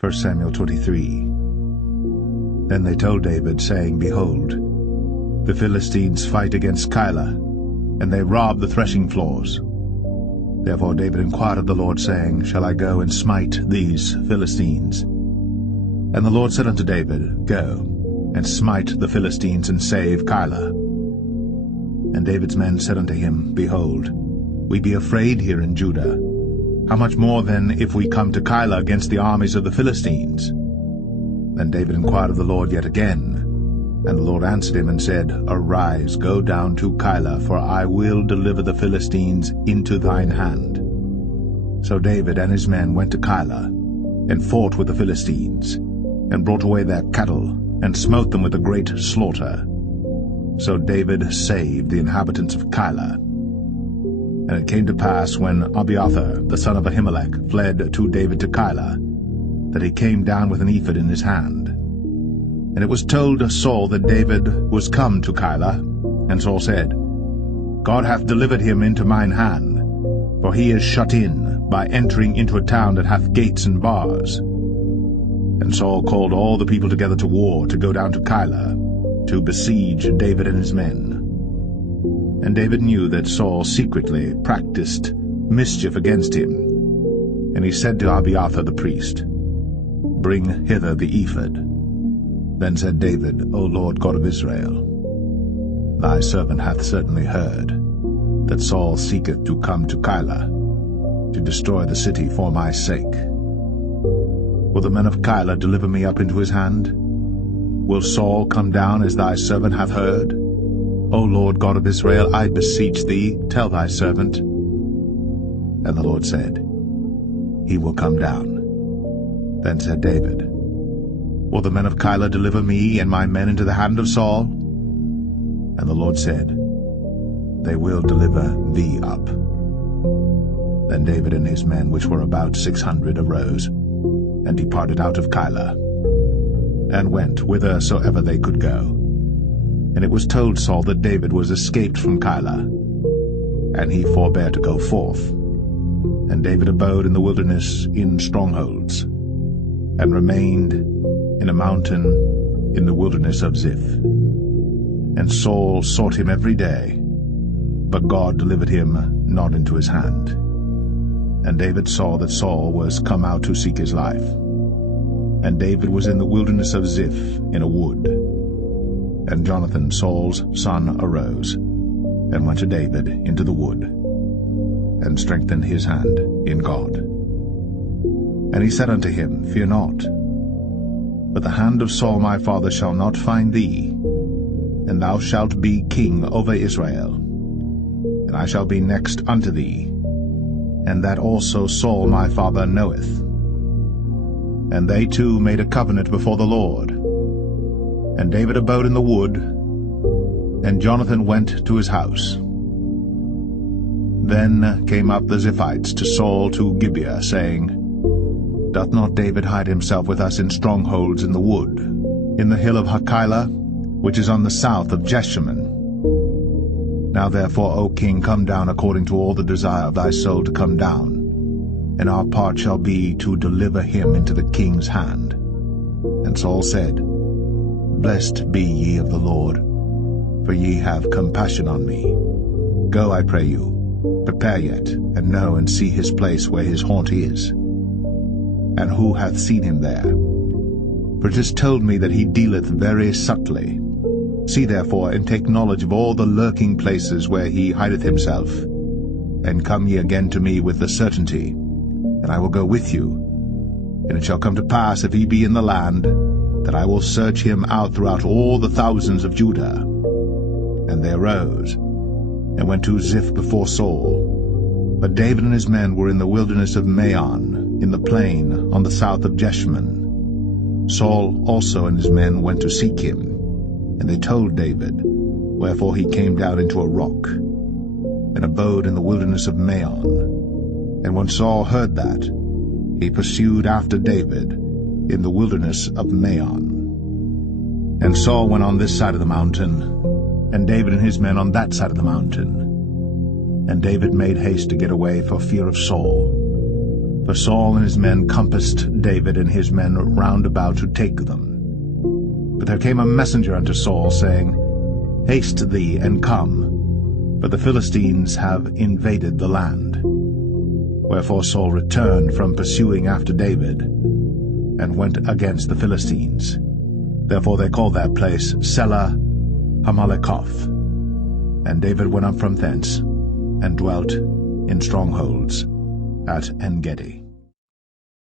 1 Samuel 23. Then they told David, saying, Behold, the Philistines fight against Keilah, and they rob the threshing floors. Therefore David inquired of the Lord, saying, Shall I go and smite these Philistines? And the Lord said unto David, Go, and smite the Philistines, and save Keilah. And David's men said unto him, Behold, we be afraid here in Judah. How much more then if we come to Keilah against the armies of the Philistines? Then David inquired of the Lord yet again. And the Lord answered him and said, Arise, go down to Keilah, for I will deliver the Philistines into thine hand. So David and his men went to Keilah, and fought with the Philistines, and brought away their cattle, and smote them with a great slaughter. So David saved the inhabitants of Keilah. And it came to pass, when Abiathar the son of Ahimelech fled to David to Keilah, that he came down with an ephod in his hand. And it was told Saul that David was come to Keilah. And Saul said, God hath delivered him into mine hand, for he is shut in by entering into a town that hath gates and bars. And Saul called all the people together to war, to go down to Keilah, to besiege David and his men. And David knew that Saul secretly practiced mischief against him. And he said to Abiathar the priest, Bring hither the ephod. Then said David, O Lord God of Israel, thy servant hath certainly heard that Saul seeketh to come to Keilah, to destroy the city for my sake. Will the men of Keilah deliver me up into his hand? Will Saul come down as thy servant hath heard? O Lord God of Israel, I beseech thee, tell thy servant. And the Lord said, He will come down. Then said David, Will the men of Keilah deliver me and my men into the hand of Saul? And the Lord said, They will deliver thee up. Then David and his men, which were about 600, arose, and departed out of Keilah, and went whithersoever they could go. And it was told Saul that David was escaped from Keilah, and he forbare to go forth. And David abode in the wilderness in strongholds, and remained in a mountain in the wilderness of Ziph. And Saul sought him every day, but God delivered him not into his hand. And David saw that Saul was come out to seek his life. And David was in the wilderness of Ziph in a wood. And Jonathan, Saul's son, arose, and went to David into the wood, and strengthened his hand in God. And he said unto him, Fear not, but the hand of Saul my father shall not find thee, and thou shalt be king over Israel, and I shall be next unto thee, and that also Saul my father knoweth. And they two made a covenant before the Lord. And David abode in the wood, and Jonathan went to his house. Then came up the Ziphites to Saul to Gibeah, saying, Doth not David hide himself with us in strongholds in the wood, in the hill of Hachilah, which is on the south of Jeshimon? Now therefore, O king, come down according to all the desire of thy soul to come down, and our part shall be to deliver him into the king's hand. And Saul said, Blessed be ye of the Lord, for ye have compassion on me. Go, I pray you, prepare yet, and know and see his place where his haunt is, and who hath seen him there. For it is told me that he dealeth very subtly. See therefore, and take knowledge of all the lurking places where he hideth himself, and come ye again to me with the certainty, and I will go with you. And it shall come to pass, if he be in the land, that I will search him out throughout all the thousands of Judah. And they arose, and went to Ziph before Saul. But David and his men were in the wilderness of Maon, in the plain on the south of Jeshimon. Saul also and his men went to seek him, and they told David, wherefore he came down into a rock, and abode in the wilderness of Maon. And when Saul heard that, he pursued after David in the wilderness of Maon. And Saul went on this side of the mountain, and David and his men on that side of the mountain. And David made haste to get away for fear of Saul, For Saul and his men compassed David and his men round about to take them. But there came a messenger unto Saul, saying, Haste thee, and come, for the Philistines have invaded the land. Wherefore Saul returned from pursuing after David, and went against the Philistines. Therefore they called that place Selah Hamaleketh. And David went up from thence, and dwelt in strongholds at En-gedi.